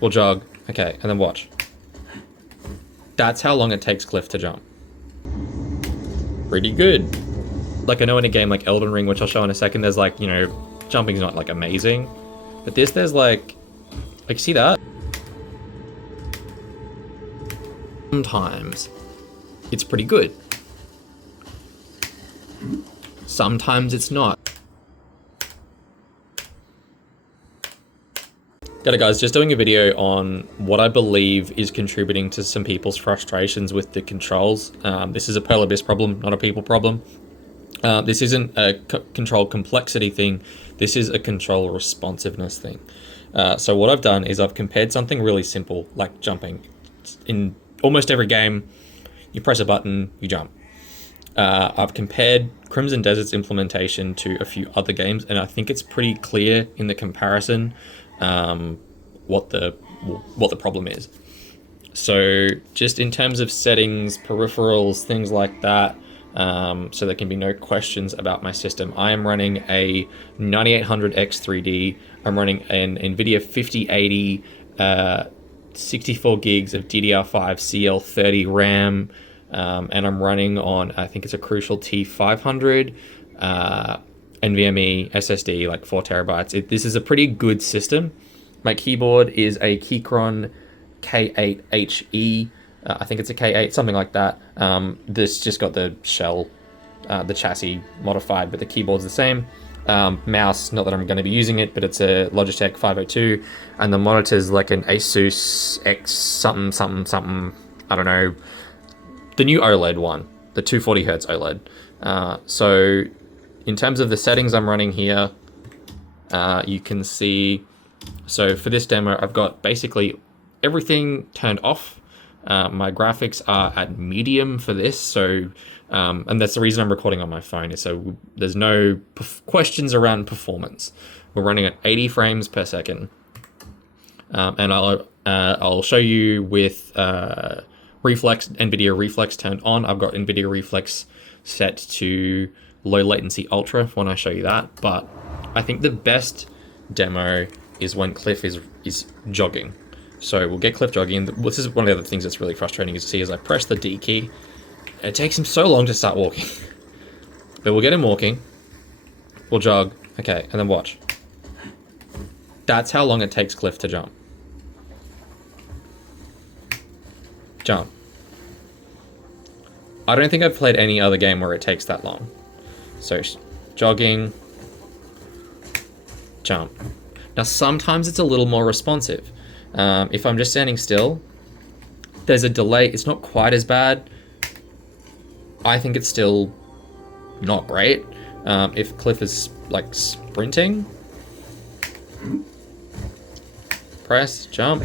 We'll jog. Okay, and then watch. That's how long it takes Kliff to jump. Pretty good. Like, I know in a game like Elden Ring, which I'll show in a second, there's like, you know, jumping's not like amazing. But there's like, see that? Sometimes it's pretty good. Sometimes it's not. G'day guys, just doing a video on what I believe is contributing to some people's frustrations with the controls. This is a Polar Abyss problem, not a people problem. This isn't a control complexity thing, this is a control responsiveness thing. So what I've done is I've compared something really simple, like jumping. In almost every game, you press a button, you jump. I've compared Crimson Desert's implementation to a few other games, and I think it's pretty clear in the comparison what the problem is. So just in terms of settings, peripherals, things like that, so there can be no questions about my system. I am running a 9800X3D. I'm running an NVIDIA 5080, 64 gigs of DDR5 CL30 RAM, and I'm running on, I think it's a Crucial T500, NVMe SSD, like 4 terabytes. This is a pretty good system. My keyboard is a Keychron K8HE. I think it's a K8, something like that. This just got the shell, the chassis modified, but the keyboard's the same. Mouse, not that I'm going to be using it, but it's a Logitech 502, and the monitor's like an Asus X something, I don't know, the new OLED one, the 240 Hertz OLED. So in terms of the settings I'm running here, you can see, so for this demo, I've got basically everything turned off. My graphics are at medium for this, so and that's the reason I'm recording on my phone, is so there's no questions around performance. We're running at 80 frames per second, and I'll show you with NVIDIA Reflex turned on. I've got NVIDIA Reflex set to low latency ultra when I show you that, but I think the best demo is when Kliff is jogging. So we'll get Kliff jogging. This is one of the other things that's really frustrating to see, is I press the D key, and it takes him so long to start walking. But we'll get him walking, we'll jog, okay, and then watch. That's how long it takes Kliff to jump. Jump. I don't think I've played any other game where it takes that long. So jogging, jump. Now sometimes it's a little more responsive. If I'm just standing still, there's a delay. It's not quite as bad. I think it's still not great. If Kliff is like sprinting, press, jump,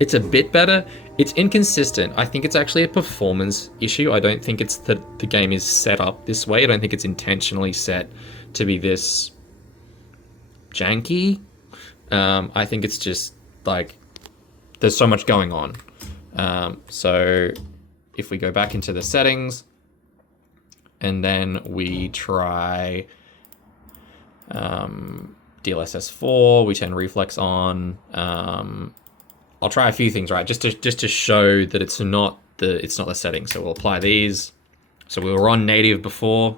it's a bit better. It's inconsistent. I think it's actually a performance issue. I don't think it's that the game is set up this way. I don't think it's intentionally set to be this janky. I think it's just like there's so much going on. So if we go back into the settings and then we try DLSS 4, we turn reflex on. I'll try a few things, right? Just to show that it's not the settings. So we'll apply these. So we were on native before.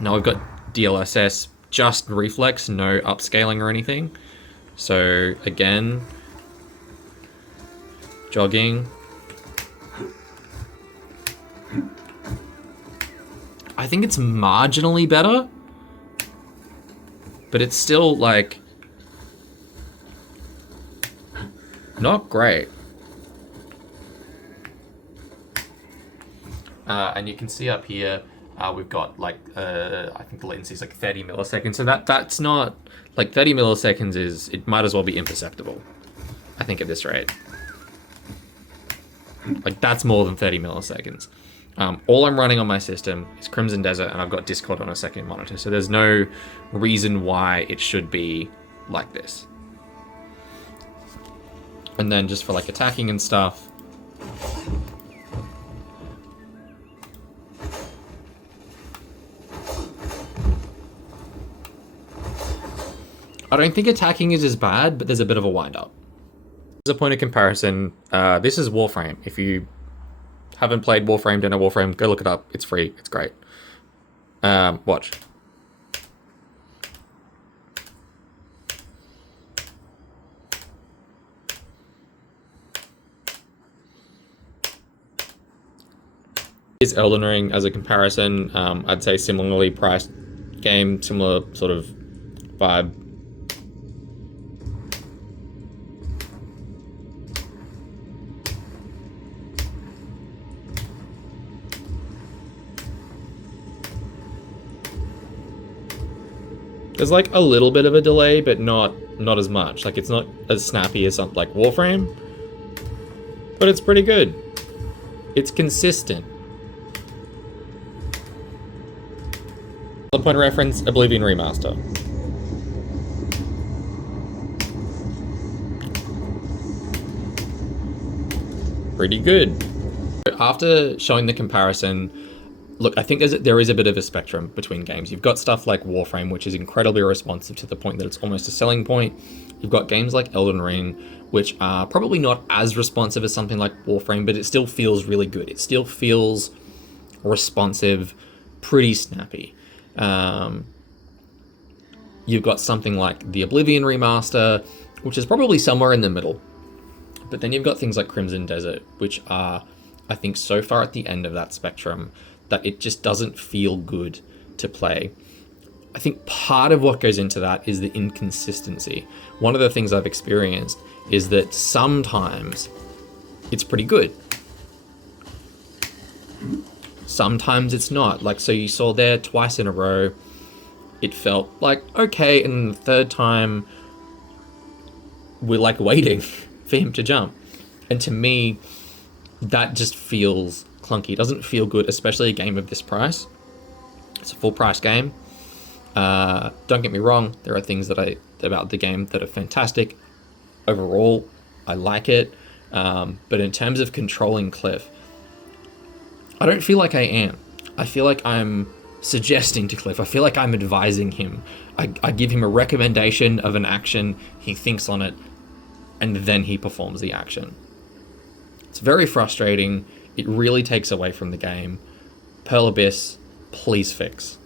Now we've got DLSS, just reflex, no upscaling or anything. So again, jogging. I think it's marginally better, but it's still like not great. And you can see up here, we've got like, I think the latency is like 30 milliseconds. So that's not, like 30 milliseconds it might as well be imperceptible, I think, at this rate. Like that's more than 30 milliseconds. All I'm running on my system is Crimson Desert, and I've got Discord on a second monitor. So there's no reason why it should be like this. And then just for like attacking and stuff, I don't think attacking is as bad, but there's a bit of a wind up. As a point of comparison, this is Warframe. If you haven't played Warframe, don't know Warframe, go look it up. It's free. It's great. Watch. Is Elden Ring as a comparison. I'd say similarly priced game, similar sort of vibe. There's like a little bit of a delay, but not as much. Like it's not as snappy as something like Warframe, but it's pretty good. It's consistent. Point of reference, Oblivion Remaster. Pretty good. After showing the comparison, look, I think there is a bit of a spectrum between games. You've got stuff like Warframe, which is incredibly responsive to the point that it's almost a selling point. You've got games like Elden Ring, which are probably not as responsive as something like Warframe, but it still feels really good. It still feels responsive, pretty snappy. You've got something like the Oblivion Remaster, which is probably somewhere in the middle. But then you've got things like Crimson Desert, which are, I think, so far at the end of that spectrum that it just doesn't feel good to play. I think part of what goes into that is the inconsistency. One of the things I've experienced is that sometimes it's pretty good. Sometimes it's not. Like, so you saw there twice in a row, it felt like okay, and the third time we're like waiting for him to jump. And to me, that just feels clunky. It doesn't feel good, especially a game of this price. It's a full price game. Don't get me wrong, there are things about the game that are fantastic. Overall, I like it. But in terms of controlling Kliff, I don't feel like I am. I feel like I'm suggesting to Kliff. I feel like I'm advising him. I give him a recommendation of an action, he thinks on it, and then he performs the action. It's very frustrating. It really takes away from the game. Pearl Abyss, please fix.